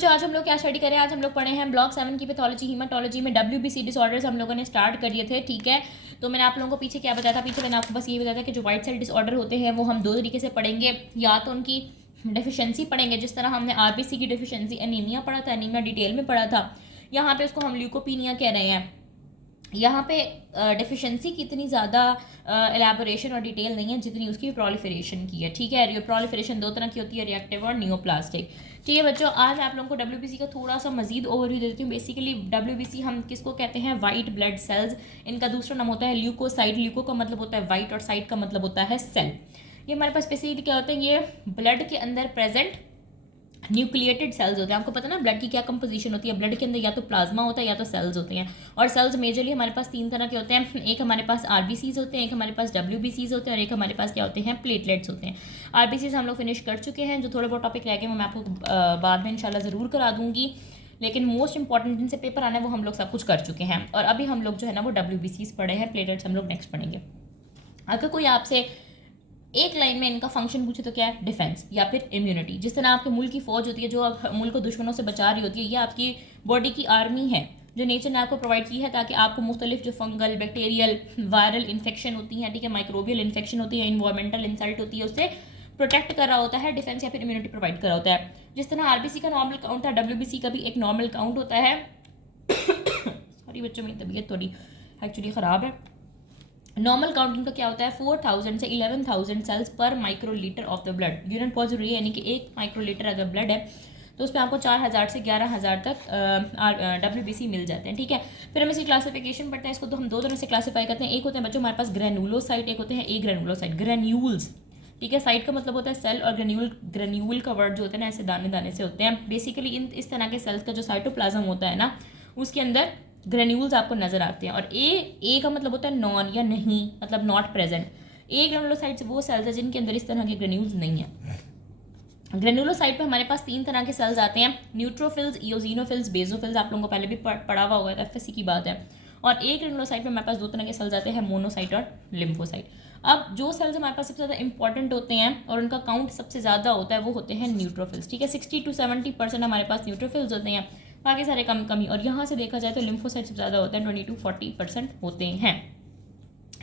जो आज हम लोग क्या स्टडी करें, आज हम लोग पढ़े हैं ब्लॉक 7 की पैथोलॉजी हीमाटोलॉजी में WBC डिसऑर्डर्स हम लोगों ने स्टार्ट कर दिए थे। ठीक है, तो मैंने आप लोगों को पीछे क्या बताया था, पीछे मैंने आपको बस ये बताया था कि जो वाइट सेल डिसऑर्डर होते हैं वो हम दो तरीके से पढ़ेंगे, या तो उनकी डेफिशिएंसी पढ़ेंगे, जिस तरह हमने RBC की डेफिशिएंसी एनीमिया पढ़ा था, एनीमिया डिटेल में पढ़ा था। यहाँ पे उसको हम ल्यूकोपीनिया कह रहे हैं। यहाँ पे डेफिशिएंसी की इतनी ज़्यादा एलैबोरेशन और डिटेल नहीं है जितनी उसकी प्रोलिफरेशन की है। ठीक है, प्रोलिफरेशन दो तरह की होती है, रिएक्टिव और नियोप्लास्टिक। ठीक है बच्चों, आज मैं आप लोगों को WBC का थोड़ा सा मजीद ओवरव्यू देती हूँ। बेसिकली WBC हम किसको कहते हैं, वाइट ब्लड सेल्स। इनका दूसरा नाम होता है ल्यूकोसाइट। ल्यूको का मतलब होता है वाइट और साइट का मतलब होता है सेल। ये हमारे पास बेसिकली क्या होते हैं, ये ब्लड के अंदर प्रेजेंट न्यूक्लिएटेड सेल्स होते हैं। आपको पता है ना ब्लड की क्या कंपोजिशन होती है, ब्लड के अंदर या तो प्लाज्मा होता है या तो सेल्स होते हैं। और सेल्स मेजरली हमारे पास तीन तरह के होते हैं, एक हमारे पास RBCs होते हैं, एक हमारे पास WBCs होते हैं और एक हमारे पास क्या होते हैं, प्लेटलेट्स होते हैं। RBCs हम लोग फिनिश कर चुके हैं, जो थोड़े बहुत टॉपिक रह गए वो मैं आपको बाद में इंशाल्लाह ज़रूर करा दूंगी, लेकिन मोस्ट इंपॉर्टेंट जिनसे पेपर आना है वो हम लोग सब कुछ कर चुके हैं। और अभी हम लोग जो है ना वो WBCs पढ़े हैं, प्लेटलेट्स हम लोग नेक्स्ट पढ़ेंगे। अगर कोई आपसे एक लाइन में इनका फंक्शन पूछे तो क्या है, डिफेंस या फिर इम्यूनिटी। जिस तरह आपके मुल्क की फौज होती है जो मुल्क को दुश्मनों से बचा रही होती है, ये आपकी बॉडी की आर्मी है जो नेचर ने आपको प्रोवाइड की है, ताकि आपको मुख्तलिफ जो फंगल, बैक्टीरियल, वायरल इन्फेक्शन होती हैं, ठीक है, माइक्रोबियल इन्फेक्शन होती है, इन्वायरमेंटल इंसल्ट होती है, उससे प्रोटेक्ट कर रहा होता है, डिफेंस या फिर इम्यूनिटी प्रोवाइड कर रहा होता है। जिस तरह RBC का नॉर्मल काउंट था, WBC का भी एक नॉर्मल काउंट होता है। सॉरी बच्चों, मेरी तबीयत थोड़ी एक्चुअली ख़राब है। नॉर्मल काउंटिंग का क्या होता है, 4000 से 11,000 सेल्स पर microlitre of the blood. Urine positive यानी कि 1 माइक्रोलीटर अगर ब्लड है तो उसमें आपको 4000 से 11,000 तक WBC मिल जाते हैं। ठीक है, फिर हम इसकी क्लासिफिकेशन पढ़ते हैं। इसको तो हम दो तरह से क्लासीफाई करते हैं। एक होते हैं बच्चों हमारे पास ग्रेनुलोसाइट, एक होते हैं ए ग्रेनुलोसाइट, ग्रेन्यूल्स। ठीक है, साइट का मतलब होता है सेल, और ग्रेन्यूल का वर्ड जो होता है ना ऐसे दाने दाने से होते हैं। बेसिकली इस तरह के सेल्स का जो साइटोप्लाज्म होता है ना उसके अंदर ग्रेन्यूल्स आपको नजर आते हैं। और ए का मतलब होता है नॉन या नहीं, मतलब नॉट प्रेजेंट। ए ग्रेनुलोसाइट्स वो सेल्स है जिनके अंदर इस तरह के ग्रेन्यूल्स नहीं है। ग्रेनुलोसाइट पे हमारे पास तीन तरह के सेल्स आते हैं, न्यूट्रोफिल्स, इओजिनोफिल्स, बेसोफिल्स। आप लोगों को पहले भी पढ़ा हुआ होगा, FSC की बात है। और एक ग्रेनुलोसाइट पे हमारे पास दो तरह के सेल्स आते हैं, मोनोसाइट और लिम्फोसाइट। अब जो सेल्स हमारे पास सबसे ज़्यादा इंपॉर्टेंट होते हैं और उनका काउंट सबसे ज़्यादा होता है वो होते हैं न्यूट्रोफिल्स। ठीक है, 60 to 70% हमारे पास न्यूट्रोफिल्स होते हैं, बाकी सारे कमी। और यहाँ से देखा जाए तो लिम्फोसाइट सबसे ज़्यादा होते हैं, 20 to 40% होते हैं।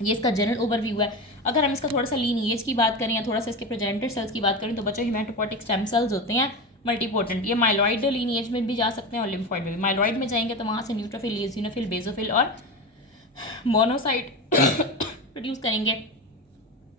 ये इसका जनरल ओवरव्यू है। अगर हम इसका थोड़ा सा लीनिएज की बात करें या थोड़ा सा इसके प्रोजेनिटर सेल्स की बात करें तो बच्चों हिमेटोपोटिक स्टेम सेल्स होते हैं, मल्टीपोटेंट। ये माइलॉइड लीनिएज में भी जा सकते हैं और लिम्फॉइड में भी। माइलॉइड में जाएंगे तो वहाँ से न्यूट्रोफिल, इओसिनोफिल, बेसोफिल और मोनोसाइट प्रोड्यूस करेंगे।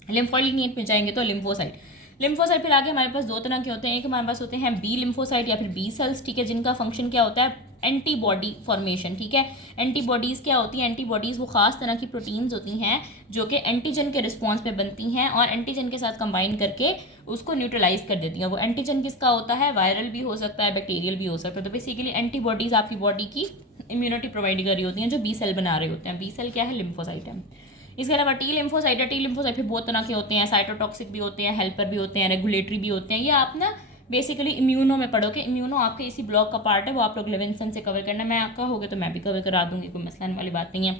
लिम्फॉइड लीनिएज में जाएंगे तो लिम्फोसाइट। लिम्फोसाइट फिर आगे हमारे पास दो तरह के होते हैं, एक हमारे पास होते हैं बी लिम्फोसाइट या फिर बी सेल्स। ठीक है, जिनका फंक्शन क्या होता है, एंटीबॉडी फॉर्मेशन। ठीक है, एंटीबॉडीज़ क्या होती हैं, एंटीबॉडीज़ वो खास तरह की प्रोटीन्स होती हैं जो कि एंटीजन के रिस्पॉन्स पे बनती हैं और एंटीजन के साथ कंबाइन करके उसको न्यूट्रलाइज कर देती हैं। वो एंटीजन किसका होता है, वायरल भी हो सकता है, बैक्टीरियल भी हो सकता है। तो बेसिकली एंटीबॉडीज़ आपकी बॉडी की इम्यूनिटी प्रोवाइड कर रही होती हैं जो बी सेल बना रहे होते हैं। बी सेल क्या है, लिम्फोसाइट है। इसके अलावा टी लिम्फोसाइट है। टी लिम्फोसाइट फिर बहुत तरह के होते हैं, साइटोटॉक्सिक भी होते हैं, हेल्पर भी होते हैं, रेगुलेटरी भी होते हैं। ये आप ना बेसिकली इम्यूनो में पढ़ोगे, इम्यूनो आपके इसी ब्लॉक का पार्ट है, वो आप लोग लिविंगस्टन से कवर करना। मैं आपका होगा तो मैं भी कवर करा दूंगी, कोई मसला वाली बात नहीं है।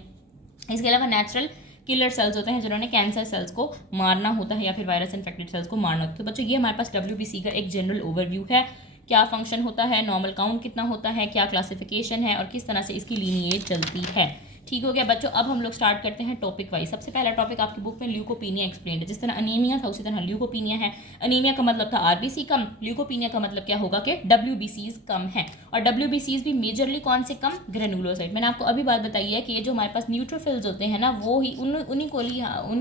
इसके अलावा नेचुरल किलर सेल्स होते हैं जिन्होंने कैंसर सेल्स को मारना होता है या फिर वायरस इन्फेक्टेड सेल्स को मारना होता है। तो बच्चों ये हमारे पास WBC का एक जनरल ओवरव्यू है, क्या फंक्शन होता है, नॉर्मल काउंट कितना होता है, क्या क्लासिफिकेशन है और किस तरह से इसकी लीनिएज चलती है। ठीक हो गया बच्चों, अब हम लोग स्टार्ट करते हैं टॉपिक वाइज। सबसे पहला टॉपिक आपकी बुक में ल्यूकोपीनिया एक्सप्लेन्ड है। जिस तरह अनीमिया था उसी तरह ल्यूकोपीनिया है। अनीमिया का मतलब था RBC कम, ल्यूकोपीनिया का मतलब क्या होगा कि WBCs कम है। और WBCs भी मेजरली कौन से कम, ग्रेनुलोसाइट। मैंने आपको अभी बात बताई है कि ये जो हमारे पास न्यूट्रोफिल्स होते हैं ना वो ही उन्हीं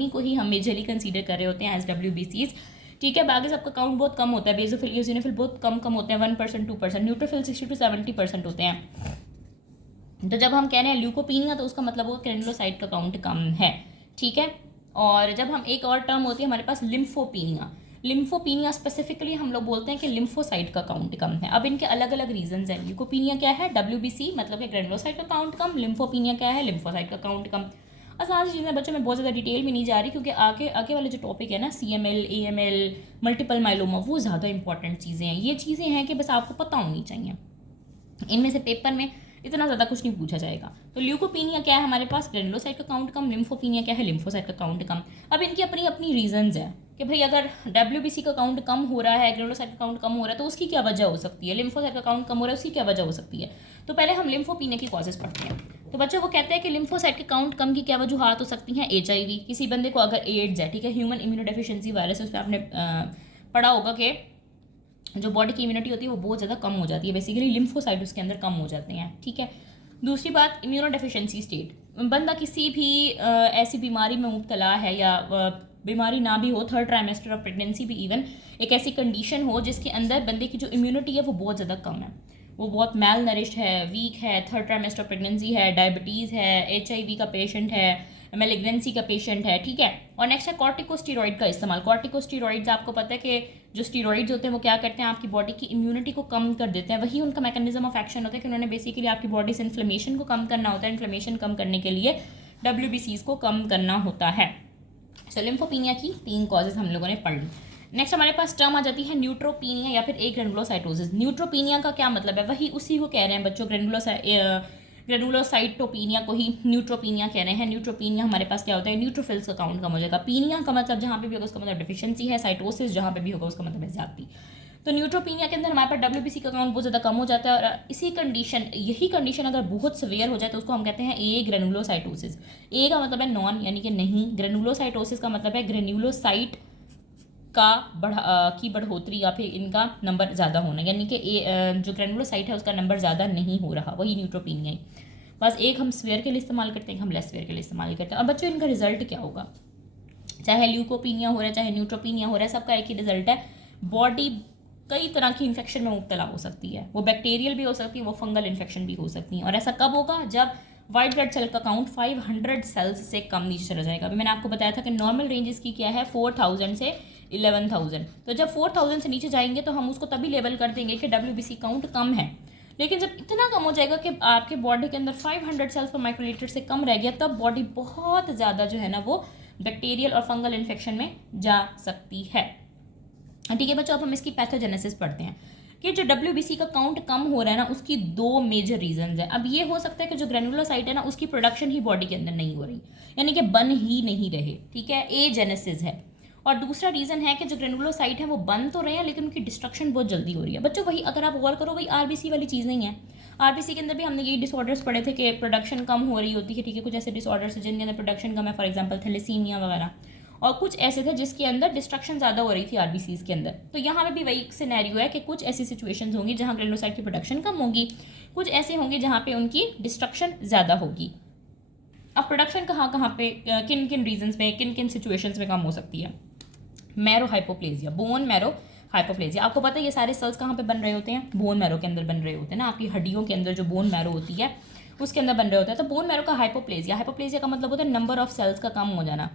को ही हम मेजरली कंसीडर कर रहे होते हैं एज WBCs। ठीक है, बाकी सबका काउंट बहुत कम होता है, बेसोफिल, इओसिनोफिल बहुत कम होते हैं, 1% 2%। न्यूट्रोफिल 60 to 70% होते हैं। तो जब हम कह रहे हैं ल्यूकोपीनिया तो उसका मतलब होगा ग्रेनुलोसाइट का काउंट कम है। ठीक है, और जब हम एक और टर्म होती है हमारे पास लिम्फोपीनिया। लिम्फोपीनिया स्पेसिफिकली हम लोग बोलते हैं कि लिम्फोसाइट का काउंट कम है। अब इनके अलग अलग रीजंस हैं। ल्यूकोपीनिया क्या है, WBC मतलब कि ग्रेनुलोसाइट का काउंट कम। लिम्फोपीनिया क्या है, लिम्फोसाइट का काउंट कम। आसान चीज़ें बच्चों में बहुत ज़्यादा डिटेल में नहीं जा रही क्योंकि आगे वाले जो टॉपिक है ना CML, AML, मल्टीपल माइलोमा, वो ज़्यादा इंपॉर्टेंट चीज़ें हैं। ये चीज़ें हैं कि बस आपको पता होनी चाहिए, इनमें से पेपर में इतना ज़्यादा कुछ नहीं पूछा जाएगा। तो ल्यूकोपीनिया क्या है हमारे पास, ग्रेनुलोसाइट का काउंट कम। लिम्फोपीनिया क्या है, लिम्फोसाइट का काउंट कम। अब इनकी अपनी अपनी रीजंस है। कि भाई अगर WBC का काउंट कम हो रहा है, ग्रेनुलोसाइट का काउंट कम हो रहा है, तो उसकी क्या वजह हो सकती है, लिम्फोसाइट का काउंट कम हो रहा है उसकी क्या वजह हो सकती है। तो पहले हम लिम्फोपीनिया की कॉजेज पढ़ते हैं। तो बच्चों वो कहते हैं कि लिम्फोसाइट के काउंट कम की क्या वजूहत हो सकती हैं। HIV, किसी बंदे को अगर एड्स है, ठीक है, ह्यूमन इम्यूनोडेफिशिएंसी वायरस, उस पर आपने पढ़ा होगा कि जो बॉडी की इम्यूनिटी होती है वो बहुत ज़्यादा कम हो जाती है, बेसिकली लिम्फोसाइट उसके अंदर कम हो जाते हैं, ठीक है। दूसरी बात, इम्यूनोडेफिशिएंसी स्टेट, बंदा किसी भी ऐसी बीमारी में मुब्तला है या बीमारी ना भी हो, थर्ड ट्राइमेस्टर ऑफ प्रेगनेंसी भी इवन एक ऐसी कंडीशन हो जिसके अंदर बंदे की जो इम्यूनिटी है वो बहुत ज़्यादा कम है, वो बहुत मेल नरिश्ड है, वीक है, थर्ड ट्राइमेस्टर ऑफ प्रेगनेंसी है, डायबिटीज़ है, HIV का पेशेंट है, मेलिग्नेंसी का पेशेंट है, ठीक है। और नेक्स्ट है कॉर्टिकोस्टेरॉइड का इस्तेमाल। कॉर्टिकोस्टेरॉइड्स आपको पता है कि जो स्टेरॉइड्स होते हैं वो क्या करते हैं, आपकी बॉडी की इम्यूनिटी को कम कर देते हैं, वही उनका मैकेनिज्म ऑफ एक्शन होता है कि उन्होंने बेसिकली आपकी बॉडी से इन्फ्लेमेशन को कम करना होता है, इन्फ्लेमेशन कम करने के लिए WBCs को कम करना होता है। सो लिम्फोपीनिया की 3 कॉजेज हम लोगों ने पढ़ ली। नेक्स्ट हमारे पास टर्म आ जाती है न्यूट्रोपीनिया या फिर ग्रेनुलोसाइटोसिस। न्यूट्रोपीनिया का क्या मतलब है, वही उसी को कह रहे हैं बच्चों, ग्रेनुलोसाइटोपीनिया को ही न्यूट्रोपीनिया कह रहे हैं। न्यूट्रोपीनिया हमारे पास क्या होता है, न्यूट्रोफिल्स का काउंट कम हो जाएगा। पीनिया का मतलब जहाँ पे भी होगा उसका मतलब डिफिशिएंसी है, साइटोसिस जहाँ पे भी होगा उसका मतलब है ज्यादती। तो न्यूट्रोपीनिया के अंदर हमारे पास WBC का काउंट बहुत ज़्यादा कम हो जाता है, और यही कंडीशन अगर बहुत सवेयर हो जाए तो उसको हम कहते हैं ग्रेनुलोसाइटोसिस। ए का मतलब है नॉन, यानी कि नहीं। ग्रेनुलोसाइटोसिस का मतलब है ग्रेनुलोसाइट की बढ़ोतरी या फिर इनका नंबर ज़्यादा होना, यानी कि जो ग्रेनुलोसाइट है उसका नंबर ज़्यादा नहीं हो रहा, वही न्यूट्रोपीनिया ही। बस एक हम स्वेयर के लिए इस्तेमाल करते हैं, हम लेस स्वेयर के लिए इस्तेमाल करते हैं। अब बच्चों इनका रिजल्ट क्या होगा, चाहे ल्यूकोपीनिया हो रहा है चाहे न्यूट्रोपीनिया हो रहा है, सबका एक ही रिजल्ट है, बॉडी कई तरह की इन्फेक्शन में मुब्तला हो सकती है। वो बैक्टीरियल भी हो सकती है, वो फंगल इन्फेक्शन भी हो सकती है। और ऐसा कब होगा, जब वाइट ब्लड सेल का काउंट 500 सेल्स से कम नीचे चला जाएगा। अभी मैंने आपको बताया था कि नॉर्मल रेंज इसकी क्या है, 4000 से 11,000। तो जब 4000 से नीचे जाएंगे तो हम उसको तभी लेवल कर देंगे कि WBC काउंट कम है। लेकिन जब इतना कम हो जाएगा कि आपके बॉडी के अंदर 500 सेल्स पर माइक्रोलीटर से कम रह गया, तब बॉडी बहुत ज़्यादा जो है ना वो बैक्टीरियल और फंगल इन्फेक्शन में जा सकती है, ठीक है बच्चों। अब हम इसकी पैथोजेनेसिस पढ़ते हैं कि जो WBC का काउंट कम हो रहा है ना, उसकी 2 मेजर रीजंस है। अब ये हो सकता है कि जो ग्रेनुलोसाइट है ना उसकी प्रोडक्शन ही बॉडी के अंदर नहीं हो रही, यानी कि बन ही नहीं रहे, ठीक है, एजेनेसिस है। और दूसरा रीज़न है कि जो ग्रेनुलोसाइट है वो बन तो रहे हैं लेकिन उनकी डिस्ट्रक्शन बहुत जल्दी हो रही है। बच्चों वही अगर आप गौर करो, वही RBC वाली चीज़ नहीं है। RBC के अंदर भी हमने यही डिसऑर्डर्स पढ़े थे कि प्रोडक्शन कम हो रही होती है, ठीक है, कुछ ऐसे डिसऑर्डर्स हैं जिनके अंदर प्रोडक्शन कम है, फॉर एग्जाम्पल थैलेसीमिया वगैरह, और कुछ ऐसे थे जिसके अंदर डिस्ट्रक्शन ज़्यादा हो रही थी RBCs के अंदर। तो यहाँ पे भी वही सिनेरियो है कि कुछ ऐसी सिचुएशंस होंगी जहाँ ग्रेनुलोसाइट की प्रोडक्शन कम होगी, कुछ ऐसे होंगे जहाँ पे उनकी डिस्ट्रक्शन ज़्यादा होगी। अब प्रोडक्शन कहाँ कहाँ पे, किन किन रीजंस में, किन किन सिचुएशंस में कम हो सकती है। Marrow hypoplasia, bone marrow hypoplasia, आपको पता है ये सारे सेल्स कहाँ पे बन रहे होते हैं, बोन मैरो के अंदर बन रहे होते हैं ना, आपकी हड्डियों के अंदर जो बोन मैरो होती है उसके अंदर बन रहे होते हैं। तो बोन मैरो का हाइपोप्लेजिया का मतलब होता है नंबर ऑफ सेल्स का कम हो जाना।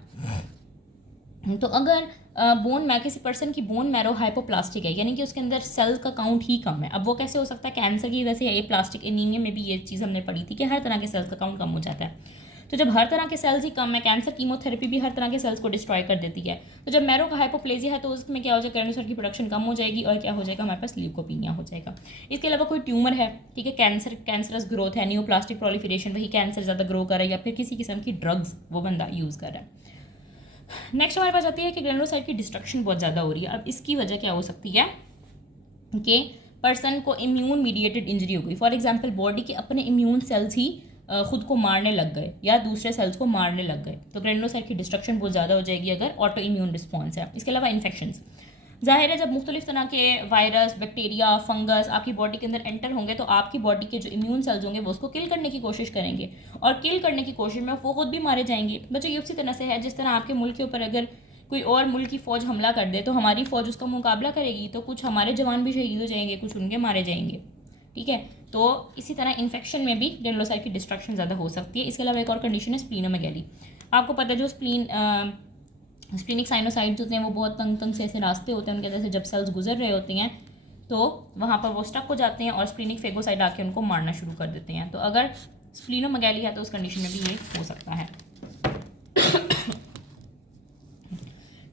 तो अगर बोन मैरो, किसी पर्सन की बोन मैरो हाइपोप्लास्टिक है, यानी कि उसके अंदर सेल्स का काउंट ही कम है। अब वो कैसे हो सकता है, कैंसर की वजह से, ये प्लास्टिक एनीमिया में भी ये चीज़ हमने पढ़ी थी कि हर तरह के सेल्स का काउंट कम हो जाता है। तो जब हर तरह के सेल्स ही कम है, कैंसर कीमोथेरेपी भी हर तरह के सेल्स को डिस्ट्रॉय कर देती है। तो जब मैरो का हाइपोप्लेजिया है तो उसमें क्या हो जाएगा, ग्रेनुलोसाइट की प्रोडक्शन कम हो जाएगी और क्या हो जाएगा, हमारे पास ल्यूकोपीनिया हो जाएगा। इसके अलावा कोई ट्यूमर है, ठीक है, कैंसरस ग्रोथ है, न्यूप्लास्टिक प्रोलिफरेशन, वही कैंसर ज़्यादा ग्रो कर रहा है, या फिर किसी किस्म की ड्रग्स वो बंदा यूज़ कर रहा है। नेक्स्ट हमारे पास आती है कि ग्रेनुलोसाइट की डिस्ट्रक्शन बहुत ज़्यादा हो रही है। अब इसकी वजह क्या हो सकती है कि पर्सन को इम्यून मीडिएटेड इंजरी हो गई, फॉर एग्जांपल बॉडी के अपने इम्यून सेल्स ही खुद को मारने लग गए या दूसरे सेल्स को मारने लग गए, तो ग्रेनुलोसाइट की डिस्ट्रक्शन बहुत ज़्यादा हो जाएगी अगर ऑटो इम्यून रिस्पॉन्स है। इसके अलावा इन्फेक्शंस, जाहिर है जब मुख्तलिफ तरह के वायरस, बैक्टीरिया, फंगस आपकी बॉडी के अंदर एंटर होंगे तो आपकी बॉडी के जो इम्यून सेल्स होंगे वो उसको किल करने की कोशिश करेंगे, और किल करने की कोशिश में वो खुद भी मारे जाएंगे। बच्चों ये उसी तरह से है जिस तरह आपके मुल्क के ऊपर अगर कोई और मुल्क की फ़ौज हमला कर दे तो हमारी फ़ौज उसका मुकाबला करेगी, तो कुछ हमारे जवान भी शहीद हो जाएंगे, कुछ उनके मारे जाएंगे, ठीक है। तो इसी तरह इन्फेक्शन में भी ग्रेनुलोसाइट की डिस्ट्रक्शन ज़्यादा हो सकती है। इसके अलावा एक और कंडीशन है स्प्लीनोमेगैली। आपको पता है जो स्प्लीनिक साइनोसाइड्स होते हैं वो बहुत तंग तंग से ऐसे रास्ते होते हैं उनके अंदर से, जब सेल्स गुजर रहे होते हैं तो वहाँ पर वो स्टक हो जाते हैं और स्प्लीनिक फेगोसाइट आके उनको मारना शुरू कर देते हैं। तो अगर स्प्लीनोमेगैली है तो उस कंडीशन में भी ये हो सकता है,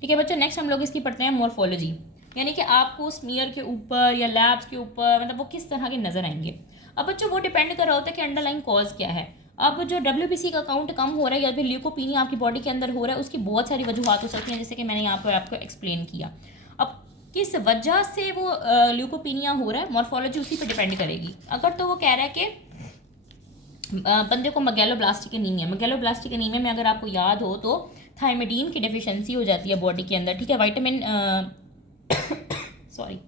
ठीक है बच्चों। नेक्स्ट हम लोग इसकी पढ़ते हैं मॉर्फोलॉजी, यानी कि आपको स्मीयर के ऊपर या लैब्स के ऊपर मतलब वो किस तरह के नज़र आएंगे। अब बच्चों वो डिपेंड कर रहा होता है कि अंडरलाइन कॉज क्या है। अब जो WBC का काउंट कम हो रहा है या फिर ल्यूकोपीनिया आपकी बॉडी के अंदर हो रहा है, उसकी बहुत सारी वजूहत हो सकती हैं, जैसे कि मैंने यहाँ पर आपको एक्सप्लेन किया। अब किस वजह से वो ल्यूकोपीनिया हो रहा है, मॉर्फोलॉजी उसी पर डिपेंड करेगी। अगर तो वो कह रहा है कि बंदे को मेगैलोब्लास्टिक एनीमिया में अगर आपको याद हो तो थायमिडीन की डेफिशिएंसी हो जाती है बॉडी के अंदर, ठीक है। विटामिन सॉरी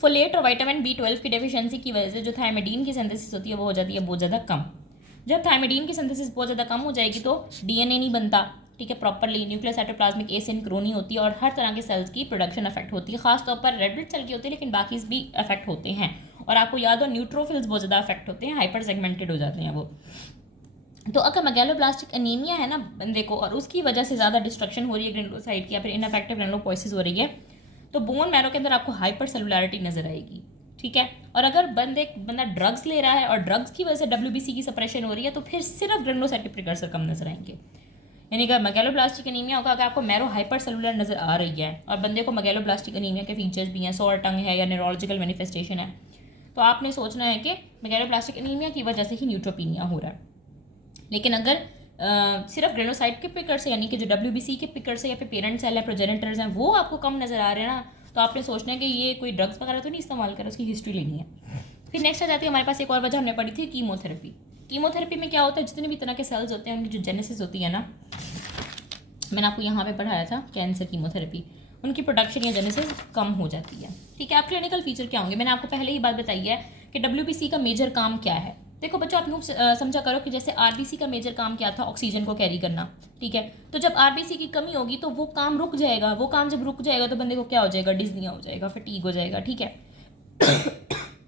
फोलेट और विटामिन B12 की डेफिशिएंसी की वजह से जो थायमिडीन की सिंथेसिस होती है वो हो जाती है बहुत ज़्यादा कम। जब थायमिडीन की सिंथेसिस बहुत ज़्यादा कम हो जाएगी तो DNA नहीं बनता, ठीक है, प्रॉपरली न्यूक्लियर साइटोप्लाज्मिक एसिंक्रोनी होती है और हर तरह के सेल्स की प्रोडक्शन अफेक्ट होती है। खासतौर पर रेड ब्लड सेल की होती है, लेकिन बाकी भी अफेक्ट होते हैं। और आपको याद हो न्यूट्रोफिल्स बहुत ज़्यादा अफेक्ट होते हैं, हाइपर सेगमेंटेड हो जाते हैं वो। तो अगर मेगैलोब्लास्टिक एनीमिया है ना बंदे को और उसकी वजह से ज़्यादा डिस्ट्रक्शन हो रही है ग्रेनुलोसाइट की या फिर इनफेक्टिव ग्रेनुलोपोइसिस हो रही है, तो बोन मैरो के अंदर आपको हाइपर सेलुलैरिटी नजर आएगी, ठीक है। और अगर बंदा ड्रग्स ले रहा है और ड्रग्स की वजह से WBC की सप्रेशन हो रही है तो फिर सिर्फ ग्रेनुलोसाइटिक प्रिकर्सर कम नजर आएंगे। यानी कि मेगैलोब्लास्टिक एनीमिया होगा अगर आपको मैरो हाइपर सेलुलर नजर आ रही है और बंदे को मेगैलोब्लास्टिक एनीमिया के फीचर्स भी हैं, सॉर टंग है या न्यूरोलॉजिकल मैनिफेस्टेशन है, तो आपने सोचना है कि मेगैलोब्लास्टिक एनीमिया की वजह से ही न्यूट्रोपीनिया हो रहा है। लेकिन अगर सिर्फ ग्रेनुलोसाइट के पिकर से यानी कि जो WBC के पिकर से या फिर पेरेंट सेल है, प्रोजेनिटर्स हैं, वो आपको कम नज़र आ रहे हैं ना, तो आपने सोचना है कि ये कोई ड्रग्स वगैरह तो नहीं इस्तेमाल कर रहा, उसकी हिस्ट्री लेनी है। फिर नेक्स्ट आ जाती है हमारे पास एक और वजह हमने पढ़ी थी, कीमोथेरेपी। कीमोथेरेपी में क्या होता है, जितने भी तरह के सेल्स होते हैं उनकी जो जेनेसिस होती है ना, मैंने आपको यहाँ पे पढ़ाया था कैंसर कीमोथेरेपी, उनकी प्रोडक्शन या जेनेसिस कम हो जाती है, ठीक है। आप क्लिनिकल फीचर क्या होंगे, मैंने आपको पहले ही बात बताई है कि WBC का मेजर काम क्या है। देखो बच्चों, आप यूँ समझा करो कि जैसे RBC का मेजर काम क्या था, ऑक्सीजन को कैरी करना, ठीक है। तो जब RBC की कमी होगी तो वो काम रुक जाएगा, वो काम जब रुक जाएगा तो बंदे को क्या हो जाएगा, डिज़निया हो जाएगा, फटीग हो जाएगा, ठीक है।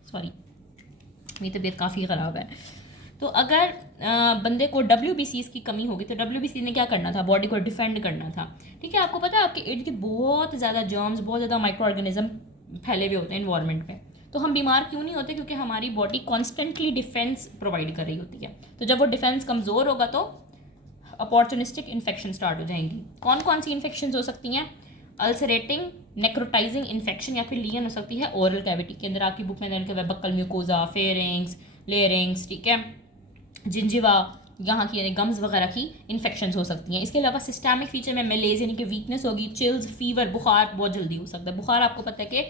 सॉरी, मेरी तबीयत काफ़ी ख़राब है। तो अगर बंदे को WBC की कमी होगी तो WBC ने क्या करना था, बॉडी को डिफेंड करना था, ठीक है। आपको पता है आपके इर्द गिर्द बहुत ज़्यादा जर्म्स, बहुत ज़्यादा माइक्रो ऑर्गेनिज्म फैले हुए होते हैं इन्वायरमेंट में, तो हम बीमार क्यों नहीं होते, क्योंकि हमारी बॉडी कॉन्स्टेंटली डिफेंस प्रोवाइड कर रही होती है। तो जब वो डिफेंस कमज़ोर होगा तो अपॉर्चुनिस्टिक इन्फेक्शन स्टार्ट हो जाएंगी। कौन कौन सी इन्फेक्शन हो सकती हैं, अल्सरेटिंग नेक्रोटाइजिंग इन्फेक्शन या फिर लीजन हो सकती है ओरल कैविटी के अंदर, आपकी बुक में देने बक्कल म्यूकोजा, फेरिंग्स, लेरिंग्स, ठीक है, जिंजिवा, यहाँ की यानी गम्स वगैरह की इन्फेक्शंस हो सकती हैं। इसके अलावा सिस्टमिक फीचर में मेलेज यानी कि वीकनेस होगी, चिल्स, फीवर, बुखार बहुत जल्दी हो सकता है। बुखार आपको पता है कि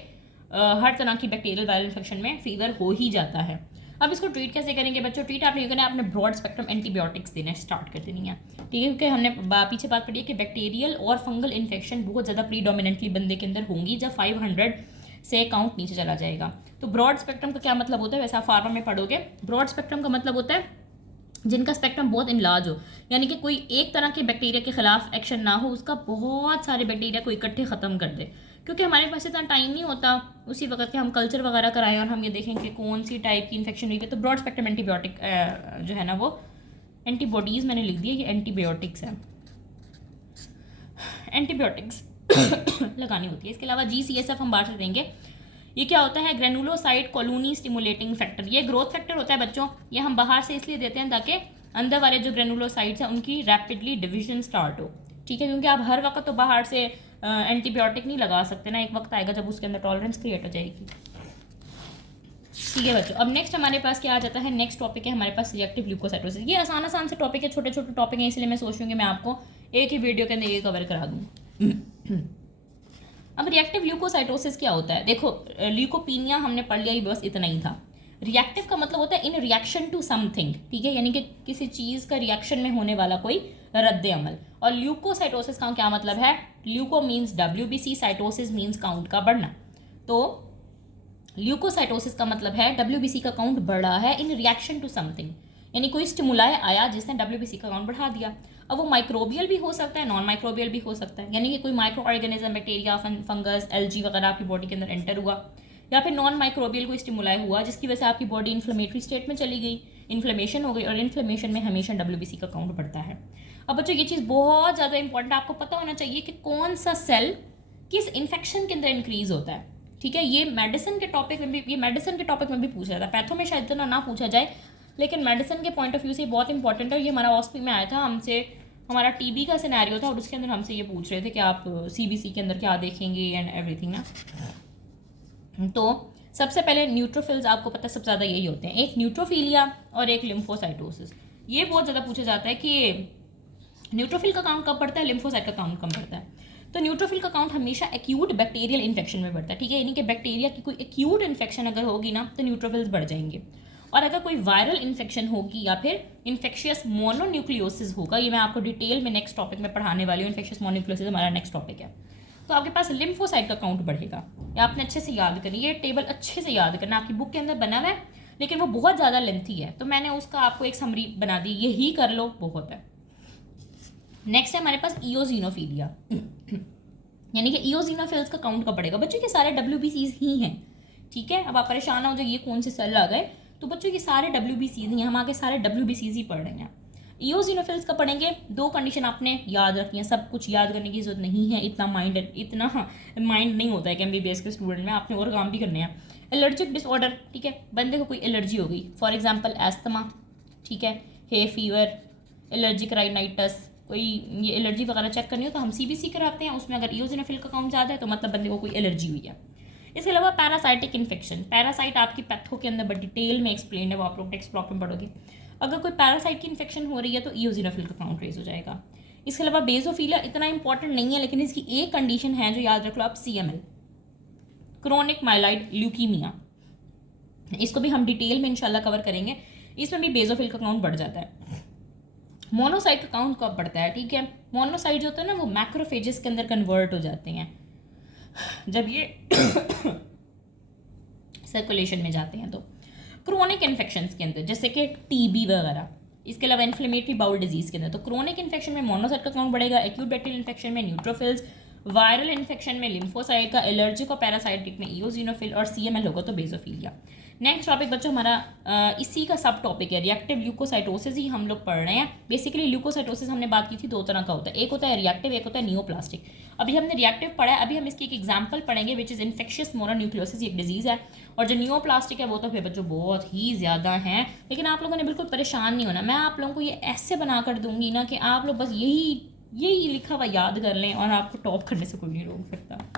हर तरह की बैक्टीरियल वायरल इन्फेक्शन में फीवर हो ही जाता है। अब इसको ट्रीट कैसे करेंगे बच्चों, ट्रीट आप नहीं करना, आपने ब्रॉड स्पेक्ट्रम एंटीबायोटिक्स देने स्टार्ट कर देनी है, ठीक है। क्योंकि हमने पीछे बात पढ़ी है कि बैक्टीरियल और फंगल इन्फेक्शन बहुत ज़्यादा प्रीडोमिनेंटली बंदे के अंदर होंगी जब 500 से काउंट नीचे चला जाएगा। तो ब्रॉड स्पेक्ट्रम का क्या मतलब होता है, वैसा फार्मा में पढ़ोगे। ब्रॉड स्पेक्ट्रम का मतलब होता है जिनका स्पेक्ट्रम बहुत इनलार्ज हो, यानी कि कोई एक तरह के बैक्टीरिया के खिलाफ एक्शन ना हो, उसका बहुत सारे बैक्टीरिया को इकट्ठे ख़त्म कर दे। क्योंकि हमारे पास इतना टाइम नहीं होता उसी वक्त के हम कल्चर वगैरह कराएं और हम ये देखें कि कौन सी टाइप की इन्फेक्शन हुई है। तो ब्रॉड स्पेक्ट्रम एंटीबायोटिक जो है ना, वो एंटीबॉडीज़ मैंने लिख दिया, ये एंटीबायोटिक्स है, एंटीबायोटिक्स लगानी होती है। इसके अलावा GCSF हम बात कर देंगे। ये क्या होता है, ग्रेनुलोसाइट कॉलोनी स्टिमुलेटिंग फैक्टर, ये ग्रोथ फैक्टर होता है बच्चों। ये हम बाहर से इसलिए देते हैं ताकि अंदर वाले जो ग्रेनुलोसाइट्स हैं उनकी रैपिडली डिवीजन स्टार्ट हो, ठीक है। क्योंकि आप हर वक्त तो बाहर से एंटीबायोटिक नहीं लगा सकते ना, एक वक्त आएगा जब उसके अंदर टॉलरेंस क्रिएट हो जाएगी, ठीक है बच्चों। अब नेक्स्ट हमारे पास क्या आ जाता है, नेक्स्ट टॉपिक है हमारे पास रिएक्टिव ल्यूकोसाइटोसिस। ये आसान से टॉपिक है, छोटे छोटे टॉपिक हैं, इसलिए मैं सोच रही हूँ कि मैं आपको एक ही वीडियो के अंदर ये कवर करा दूँ। अब रिएक्टिव ल्यूकोसाइटोसिस क्या होता है, देखो ल्यूकोपीनिया हमने पढ़ लिया, ये बस इतना ही था। रिएक्टिव का मतलब होता है इन रिएक्शन टू समथिंग, ठीक है, यानी कि किसी चीज़ का रिएक्शन में होने वाला कोई रद्द अमल। और ल्यूकोसाइटोसिस का क्या मतलब है, leuco means WBC, cytosis means count का बढ़ना। तो ल्यूकोसाइटोसिस का मतलब है WBC का काउंट बढ़ा है इन रिएक्शन टू समथिंग, यानी कोई स्टिमुलाई आया जिसने WBC का काउंट बढ़ा दिया। अब वो माइक्रोबियल भी हो सकता है, नॉन माइक्रोबियल भी हो सकता है, यानी कि कोई micro organism, bacteria, fungus, algae वगैरह आपकी बॉडी के अंदर एंटर हुआ, या फिर नॉन माइक्रोबियल कोई स्टिमुलाई हुआ जिसकी वजह से आपकी बॉडी इन्फ्लेमेटरी स्टेट में चली गई, इन्फ्लेमेशन हो गई, और इन्फ्लेमेशन में हमेशा WBC का काउंट बढ़ता है। अब बच्चों ये चीज़ बहुत ज़्यादा इंपॉर्टेंट, आपको पता होना चाहिए कि कौन सा सेल किस इन्फेक्शन के अंदर इंक्रीज होता है, ठीक है। ये मेडिसिन के टॉपिक में भी पूछा जाता है, पैथो में शायद इतना ना पूछा जाए, लेकिन मेडिसिन के पॉइंट ऑफ व्यू से बहुत इंपॉर्टेंट है। ये हमारा हॉस्पिटल में आया था, हमसे हमारा TB का सिनेरियो था और उसके अंदर हमसे ये पूछ रहे थे कि आप CBC के अंदर क्या देखेंगे एंड एवरीथिंग ना। तो सबसे पहले न्यूट्रोफिल्स आपको पता है सबसे ज़्यादा यही होते हैं, एक न्यूट्रोफिलिया और एक लिम्फोसाइटोसिस। ये बहुत ज़्यादा पूछा जाता है कि न्यूट्रोफिल का काउंट कब बढ़ता है, लिम्फोसाइट का काउंट कम बढ़ता है। तो न्यूट्रोफिल का काउंट हमेशा एक्यूट बैक्टीरियल इन्फेक्शन में बढ़ता है, ठीक है, यानी कि बैक्टीरिया की कोई एक्यूट इन्फेक्शन अगर होगी ना तो न्यूट्रोफिल्स बढ़ जाएंगे। और अगर कोई वायरल इन्फेक्शन होगी या फिर इन्फेक्शियस मोनोन्यूक्लियोसिस होगा, ये मैं आपको डिटेल में नेक्स्ट टॉपिक में पढ़ाने वाली हूँ, इन्फेक्शियस मोनोन्यूक्लियोसिस हमारा नेक्स्ट टॉपिक है, तो आपके पास लिम्फोसाइट का काउंट बढ़ेगा। या आपने अच्छे से याद करनी, ये टेबल अच्छे से याद करना, आपकी बुक के अंदर बना हुआ है लेकिन वो बहुत ज़्यादा लेंथी है, तो मैंने उसका आपको एक समरी बना दी, यही कर लो बहुत है। नेक्स्ट है हमारे पास इओजिनोफिलिया, यानी कि इओजिनोफिल्स का काउंट कब बढ़ेगा। बच्चों के सारे WBCs ही हैं, ठीक है। अब आप परेशान हो जो ये कौन से सेल आ गए, तो बच्चों के सारे WBCs ही हैं, हम आगे सारे WBCs ही पढ़ रहे हैं। इओजिनोफिल्स का पढ़ेंगे, दो कंडीशन आपने याद रखनी है, सब कुछ याद करने की जरूरत नहीं है, इतना माइंड नहीं होता है कि MBBS के स्टूडेंट में, आपने और काम भी करने हैं। एलर्जिक डिसऑर्डर, ठीक है, बंदे को कोई एलर्जी हो गई, फॉर एग्जांपल एस्थमा, ठीक है, हे फीवर, एलर्जिक राइनाइटस, कोई ये एलर्जी वगैरह चेक करनी हो तो हम CBC कराते हैं, उसमें अगर इओजिनोफिल का काउंट ज़्यादा है तो मतलब बंदे को कोई एलर्जी हुई है। इसके अलावा पैरासाइटिक इन्फेक्शन, पैरासाइट आपकी पैथो के अंदर बड़ी डिटेल में एक्सप्लेन है, वो आप लोग टेक्स्ट ब्लॉक में पढ़ोगे। अगर कोई पैरासाइट की इन्फेक्शन हो रही है तो इओजिनोफिल का काउंट रेज हो जाएगा। इसके अलावा बेजोफिलिया इतना इंपॉर्टेंट नहीं है, लेकिन इसकी एक कंडीशन है जो याद रख लो आप, CML, क्रोनिक माइलाइड ल्यूकीमिया, इसको भी हम डिटेल में इंशाल्लाह कवर करेंगे, इसमें भी बेजोफिल का काउंट बढ़ जाता है। मोनोसाइट का काउंट कब बढ़ता है, ठीक है, मोनोसाइट जो होता है ना वो मैक्रोफेजेस के अंदर कन्वर्ट हो जाते हैं जब ये सर्कुलेशन में जाते हैं। तो क्रोनिक इन्फेक्शंस के अंदर जैसे कि TB वगैरह, इसके अलावा इन्फ्लेमेटरी बाउल डिजीज के अंदर, तो क्रोनिक इन्फेक्शन में मोनोसाइट का काउंट बढ़ेगा, एक्यूट बैक्टीरियल इन्फेक्शन में न्यूट्रोफिल्स, वायरल इन्फेक्शन में लिम्फोसाइट का, एलर्जिक और पैरासाइटिक में इओजिनोफिल और CML होगा तो बेजोफिलिया। नेक्स्ट टॉपिक बच्चों हमारा इसी का सब टॉपिक है, रिएक्टिव ल्यूकोसाइटोसिस ही हम लोग पढ़ रहे हैं। बेसिकली ल्यूकोसाइटोसिस हमने बात की थी, दो तरह का होता है, एक होता है रिएक्टिव, एक होता है नियोप्लास्टिक। अभी हमने रिएक्टिव पढ़ा है, अभी हम इसकी एक एग्जांपल पढ़ेंगे विच इज़ इन्फेक्शियस मोनोन्यूक्लियोसिस, एक डिजीज़ है। और जो नियोप्लास्टिक है वो तो फिर बच्चों बहुत ही ज़्यादा हैं, लेकिन आप लोगों ने बिल्कुल परेशान नहीं होना, मैं आप लोगों को ये ऐसे बना कर दूंगी ना कि आप लोग बस यही लिखा हुआ याद कर लें और आपको टॉप करने से कोई नहीं रोक सकता।